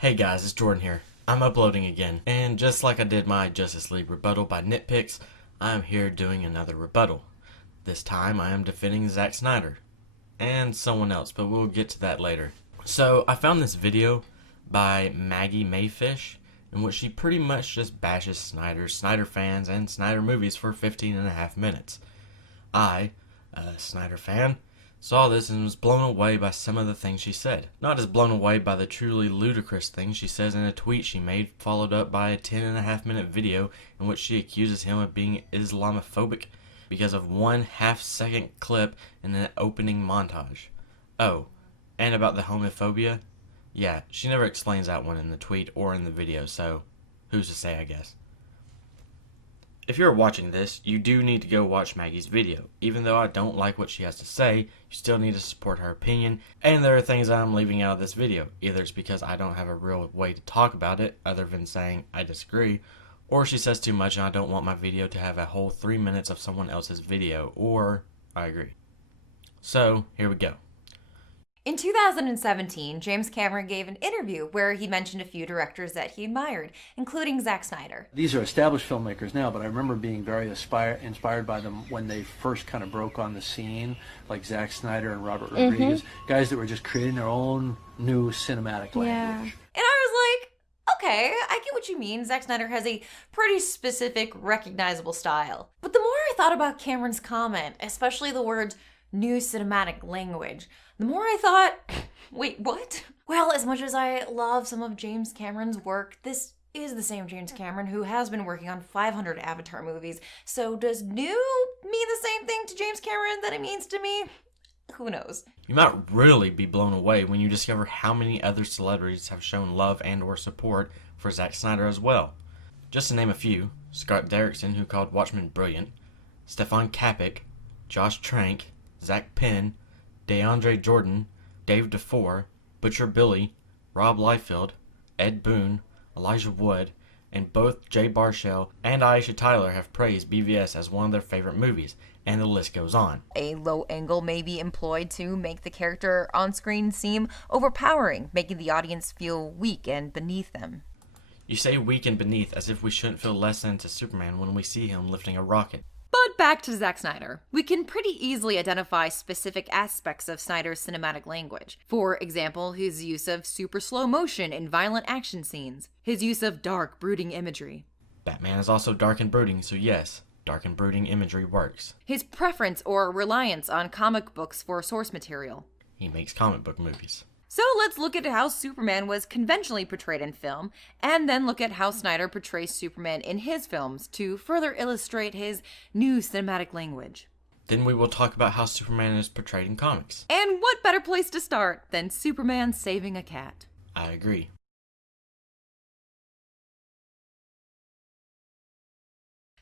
Hey guys, it's Jordan here. I'm uploading again, and just like I did my Justice League rebuttal by Nitpicks, I am here doing another rebuttal. This time I am defending Zack Snyder. And someone else, but we'll get to that later. So, I found this video by Maggie Mayfish, in which she pretty much just bashes Snyder fans, and Snyder movies for 15 and a half minutes. I, a Snyder fan, saw this and was blown away by some of the things she said. Not as blown away by the truly ludicrous things she says in a tweet she made, followed up by a 10.5 minute video in which she accuses him of being Islamophobic because of one half-second clip in the opening montage. Oh, and about the homophobia? Yeah, she never explains that one in the tweet or in the video, so who's to say, I guess. If you're watching this, you do need to go watch Maggie's video. Even though I don't like what she has to say, you still need to support her opinion, and there are things I'm leaving out of this video. Either it's because I don't have a real way to talk about it, other than saying I disagree, or she says too much and I don't want my video to have a whole 3 minutes of someone else's video, or I agree. So, here we go. In 2017, James Cameron gave an interview where he mentioned a few directors that he admired, including Zack Snyder. These are established filmmakers now, but I remember being very inspired by them when they first kind of broke on the scene, like Zack Snyder and Robert Rodriguez, guys that were just creating their own new cinematic language. And I was like, okay, I get what you mean. Zack Snyder has a pretty specific, recognizable style. But the more I thought about Cameron's comment, especially the words new cinematic language, the more I thought, wait, what? Well, as much as I love some of James Cameron's work, this is the same James Cameron who has been working on 500 Avatar movies. So does new mean the same thing to James Cameron that it means to me? Who knows? You might really be blown away when you discover how many other celebrities have shown love and or support for Zack Snyder as well. Just to name a few: Scott Derrickson, who called Watchmen brilliant, Stefan Kapik, Josh Trank, Zach Penn, DeAndre Jordan, Dave DeFore, Butcher Billy, Rob Liefeld, Ed Boon, Elijah Wood, and both Jay Baruchel and Aisha Tyler have praised BVS as one of their favorite movies, and the list goes on. A low angle may be employed to make the character on screen seem overpowering, making the audience feel weak and beneath them. You say weak and beneath as if we shouldn't feel less than to Superman when we see him lifting a rocket. But back to Zack Snyder. We can pretty easily identify specific aspects of Snyder's cinematic language. For example, his use of super slow motion in violent action scenes. His use of dark, brooding imagery. Batman is also dark and brooding, so yes, dark and brooding imagery works. His preference or reliance on comic books for source material. He makes comic book movies. So let's look at how Superman was conventionally portrayed in film, and then look at how Snyder portrays Superman in his films to further illustrate his new cinematic language. Then we will talk about how Superman is portrayed in comics. And what better place to start than Superman saving a cat? I agree.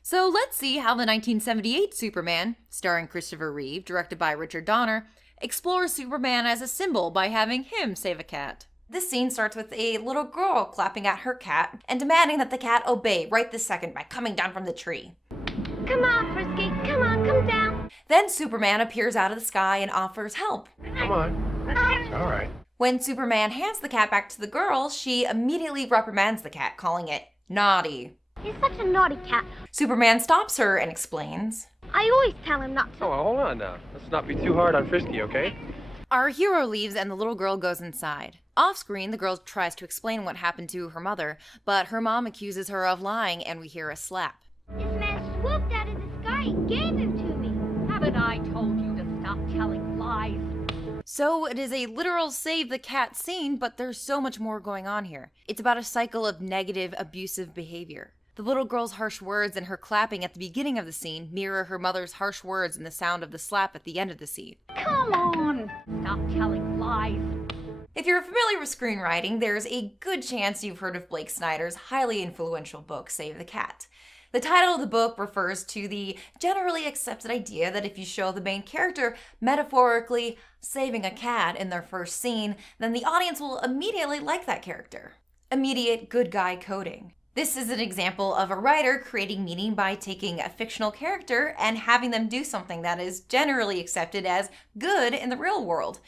So let's see how the 1978 Superman, starring Christopher Reeve, directed by Richard Donner, explores Superman as a symbol by having him save a cat. This scene starts with a little girl clapping at her cat and demanding that the cat obey right this second by coming down from the tree. Come on, Frisky, come down. Then Superman appears out of the sky and offers help. Come on. It's all right. When Superman hands the cat back to the girl, she immediately reprimands the cat, calling it naughty. He's such a naughty cat. Superman stops her and explains, I always tell him not to. Oh, hold on now. Let's not be too hard on Frisky, okay? Our hero leaves and the little girl goes inside. Off screen, the girl tries to explain what happened to her mother, but her mom accuses her of lying and we hear a slap. This man swooped out of the sky and gave him to me. Haven't I told you to stop telling lies? So it is a literal save the cat scene, but there's so much more going on here. It's about a cycle of negative, abusive behavior. The little girl's harsh words and her clapping at the beginning of the scene mirror her mother's harsh words and the sound of the slap at the end of the scene. Come on! Stop telling lies. If you're familiar with screenwriting, there's a good chance you've heard of Blake Snyder's highly influential book, Save the Cat. The title of the book refers to the generally accepted idea that if you show the main character metaphorically saving a cat in their first scene, then the audience will immediately like that character. Immediate good guy coding. This is an example of a writer creating meaning by taking a fictional character and having them do something that is generally accepted as good in the real world.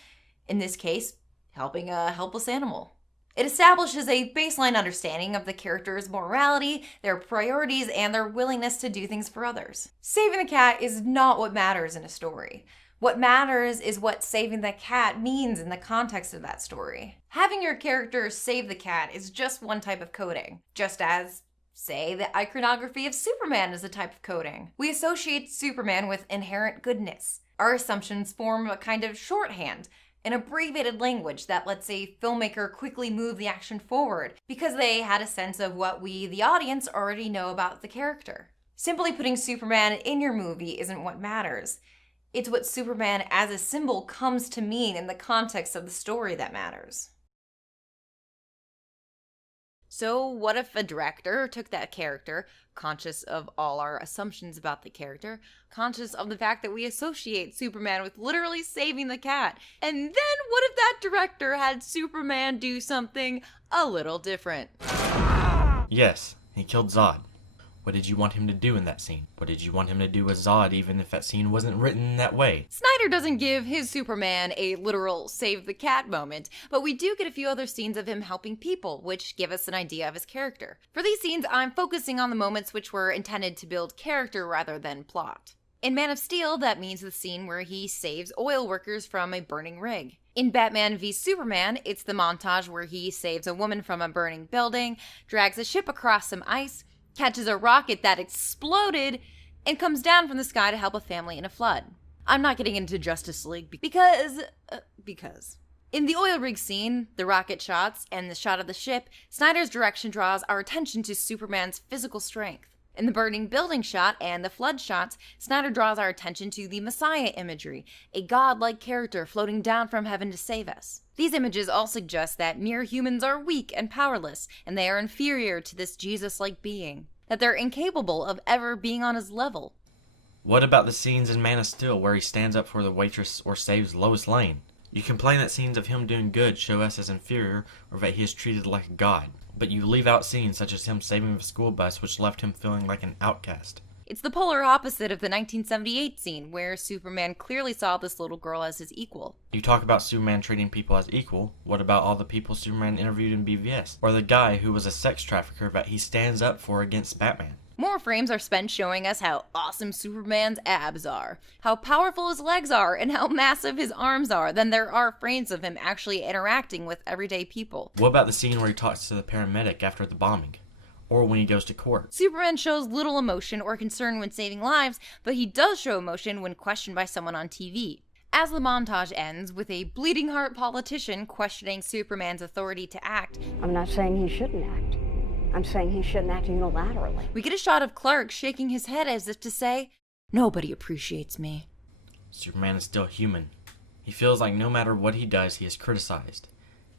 In this case, helping a helpless animal. It establishes a baseline understanding of the character's morality, their priorities, and their willingness to do things for others. Saving the cat is not what matters in a story. What matters is what saving the cat means in the context of that story. Having your character save the cat is just one type of coding, just as, say, the iconography of Superman is a type of coding. We associate Superman with inherent goodness. Our assumptions form a kind of shorthand, an abbreviated language that lets a filmmaker quickly move the action forward because they had a sense of what we, the audience, already know about the character. Simply putting Superman in your movie isn't what matters. It's what Superman as a symbol comes to mean in the context of the story that matters. So what if a director took that character, conscious of all our assumptions about the character, conscious of the fact that we associate Superman with literally saving the cat, and then what if that director had Superman do something a little different? Yes, he killed Zod. What did you want him to do in that scene? What did you want him to do with Zod even if that scene wasn't written that way? Snyder doesn't give his Superman a literal save the cat moment, but we do get a few other scenes of him helping people, which give us an idea of his character. For these scenes, I'm focusing on the moments which were intended to build character rather than plot. In Man of Steel, that means the scene where he saves oil workers from a burning rig. In Batman v Superman, it's the montage where he saves a woman from a burning building, drags a ship across some ice, catches a rocket that exploded, and comes down from the sky to help a family in a flood. I'm not getting into Justice League because. In the oil rig scene, the rocket shots, and the shot of the ship, Snyder's direction draws our attention to Superman's physical strength. In the burning building shot and the flood shots, Snyder draws our attention to the Messiah imagery, a godlike character floating down from heaven to save us. These images all suggest that mere humans are weak and powerless, and they are inferior to this Jesus-like being, that they're incapable of ever being on his level. What about the scenes in Man of Steel where he stands up for the waitress or saves Lois Lane? You complain that scenes of him doing good show us as inferior or that he is treated like a god, but you leave out scenes such as him saving the school bus, which left him feeling like an outcast. It's the polar opposite of the 1978 scene, where Superman clearly saw this little girl as his equal. You talk about Superman treating people as equal. What about all the people Superman interviewed in BVS? Or the guy who was a sex trafficker that he stands up for against Batman? More frames are spent showing us how awesome Superman's abs are, how powerful his legs are, and how massive his arms are than there are frames of him actually interacting with everyday people. What about the scene where he talks to the paramedic after the bombing? Or when he goes to court? Superman shows little emotion or concern when saving lives, but he does show emotion when questioned by someone on TV. As the montage ends with a bleeding heart politician questioning Superman's authority to act, I'm not saying he shouldn't act. I'm saying he shouldn't act unilaterally. we get a shot of Clark shaking his head as if to say, "Nobody appreciates me." Superman is still human. He feels like no matter what he does, he is criticized.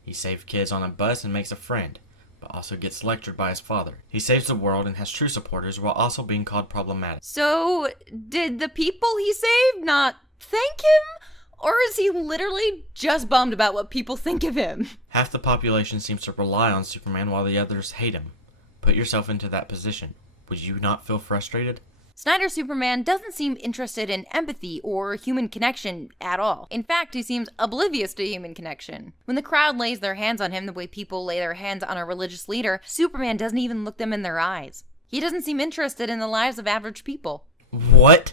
He saves kids on a bus and makes a friend, but also gets lectured by his father. He saves the world and has true supporters while also being called problematic. So, did the people he saved not thank him? Or is he literally just bummed about what people think of him? Half the population seems to rely on Superman while the others hate him. Put yourself into that position. Would you not feel frustrated? Snyder's Superman doesn't seem interested in empathy or human connection at all. In fact, he seems oblivious to human connection. When the crowd lays their hands on him the way people lay their hands on a religious leader, Superman doesn't even look them in their eyes. He doesn't seem interested in the lives of average people. What?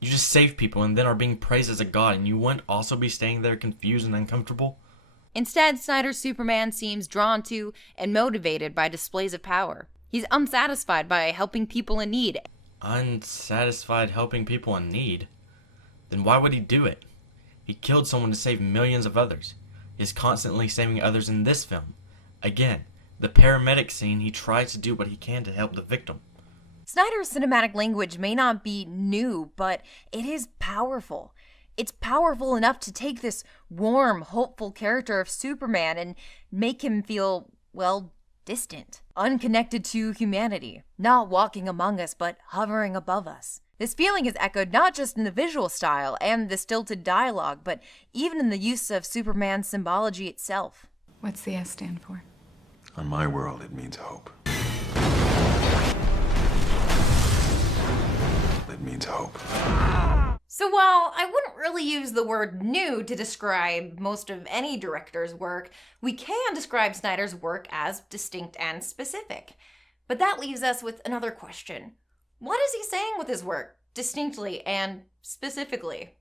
You just save people and then are being praised as a god, and you wouldn't also be staying there confused and uncomfortable? Instead, Snyder's Superman seems drawn to and motivated by displays of power. He's unsatisfied by helping people in need. Unsatisfied helping people in need? Then why would he do it? He killed someone to save millions of others. He is constantly saving others in this film. Again, the paramedic scene, he tries to do what he can to help the victim. Snyder's cinematic language may not be new, but it is powerful. It's powerful enough to take this warm, hopeful character of Superman and make him feel, well, distant, unconnected to humanity, not walking among us, but hovering above us. This feeling is echoed not just in the visual style and the stilted dialogue, but even in the use of Superman's symbology itself. What's the S stand for? On my world, it means hope. It means hope. So while I wouldn't really use the word new to describe most of any director's work, we can describe Snyder's work as distinct and specific. But that leaves us with another question. What is he saying with his work, distinctly and specifically?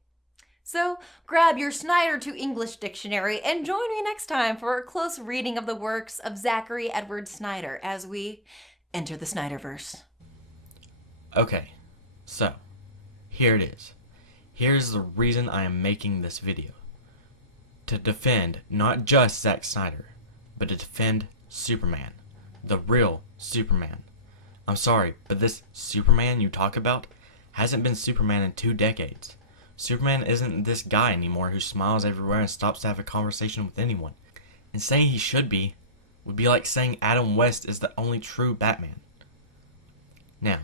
So grab your Snyder to English dictionary and join me next time for a close reading of the works of Zachary Edward Snyder as we enter the Snyderverse. Okay, so here it is. Here's the reason I am making this video. To defend not just Zack Snyder, but to defend Superman. The real Superman. I'm sorry, but this Superman you talk about hasn't been Superman in 2 decades. Superman isn't this guy anymore who smiles everywhere and stops to have a conversation with anyone. And saying he should be would be like saying Adam West is the only true Batman. Now,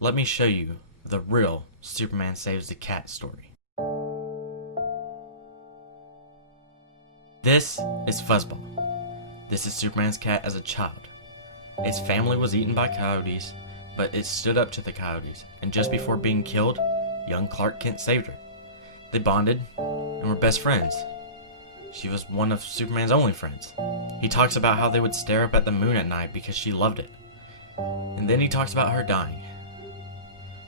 let me show you the real Superman Saves the Cat story. This is Fuzzball. This is Superman's cat as a child. Its family was eaten by coyotes, but it stood up to the coyotes, and just before being killed, young Clark Kent saved her. They bonded and were best friends. She was one of Superman's only friends. He talks about how they would stare up at the moon at night because she loved it. And then he talks about her dying.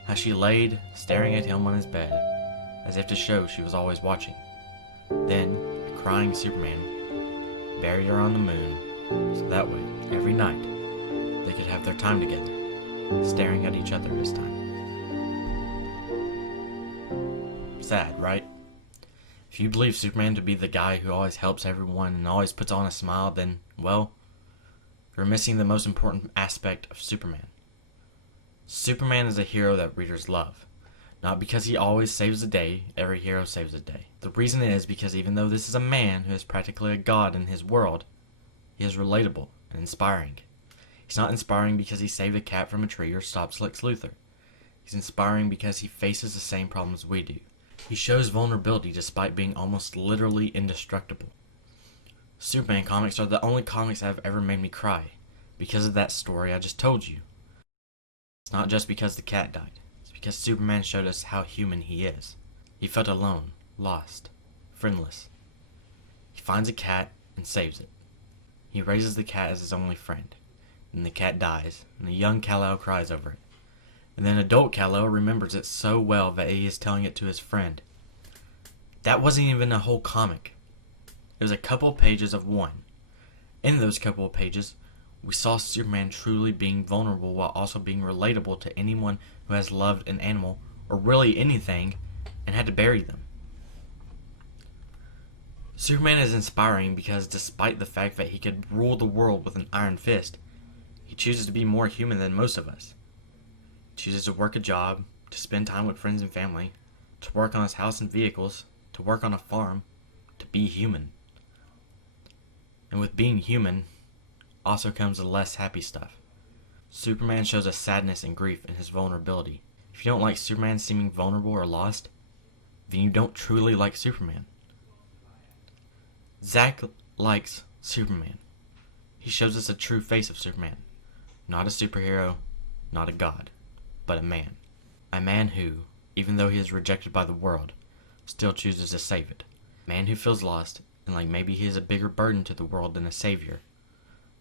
How she laid staring at him on his bed, as if to show she was always watching. Then, a crying Superman buried her on the moon, so that way, every night, they could have their time together, staring at each other this time. Sad, right? If you believe Superman to be the guy who always helps everyone and always puts on a smile, then, well, you're missing the most important aspect of Superman. Superman is a hero that readers love. Not because he always saves the day, every hero saves the day. The reason is because even though this is a man who is practically a god in his world, he is relatable and inspiring. He's not inspiring because he saved a cat from a tree or stops Lex Luthor. He's inspiring because he faces the same problems we do. He shows vulnerability despite being almost literally indestructible. Superman comics are the only comics that have ever made me cry, because of that story I just told you. It's not just because the cat died. It's because Superman showed us how human he is. He felt alone, lost, friendless. He finds a cat and saves it. He raises the cat as his only friend. Then the cat dies, and the young Kal-El cries over it. And then adult Kal-El remembers it so well that he is telling it to his friend. That wasn't even a whole comic. It was a couple pages of one. In those couple of pages, we saw Superman truly being vulnerable while also being relatable to anyone who has loved an animal, or really anything, and had to bury them. Superman is inspiring because despite the fact that he could rule the world with an iron fist, he chooses to be more human than most of us. He chooses to work a job, to spend time with friends and family, to work on his house and vehicles, to work on a farm, to be human. And with being human, also comes the less happy stuff. Superman shows us sadness and grief in his vulnerability. If you don't like Superman seeming vulnerable or lost, then you don't truly like Superman. Zack likes Superman. He shows us a true face of Superman. Not a superhero, not a god, but a man. A man who, even though he is rejected by the world, still chooses to save it. A man who feels lost, and like maybe he is a bigger burden to the world than a savior.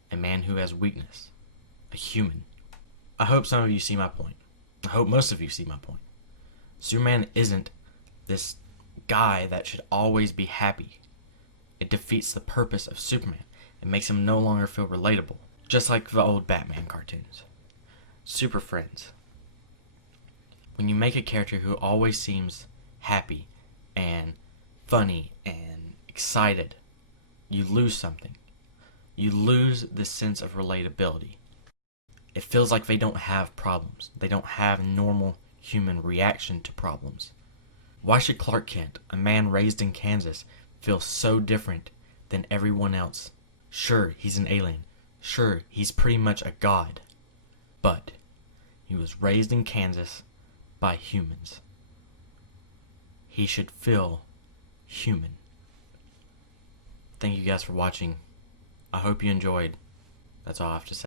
A man who has weakness. A human. I hope some of you see my point. I hope most of you see my point. Superman isn't this guy that should always be happy. It defeats the purpose of Superman. It makes him no longer feel relatable. Just like the old Batman cartoons. Super Friends. When you make a character who always seems happy and funny and excited, you lose something. You lose this sense of relatability. It feels like they don't have problems. They don't have normal human reaction to problems. Why should Clark Kent, a man raised in Kansas, feel so different than everyone else? Sure, he's an alien. Sure, he's pretty much a god. But he was raised in Kansas by humans. He should feel human. Thank you guys for watching. I hope you enjoyed. That's all I have to say.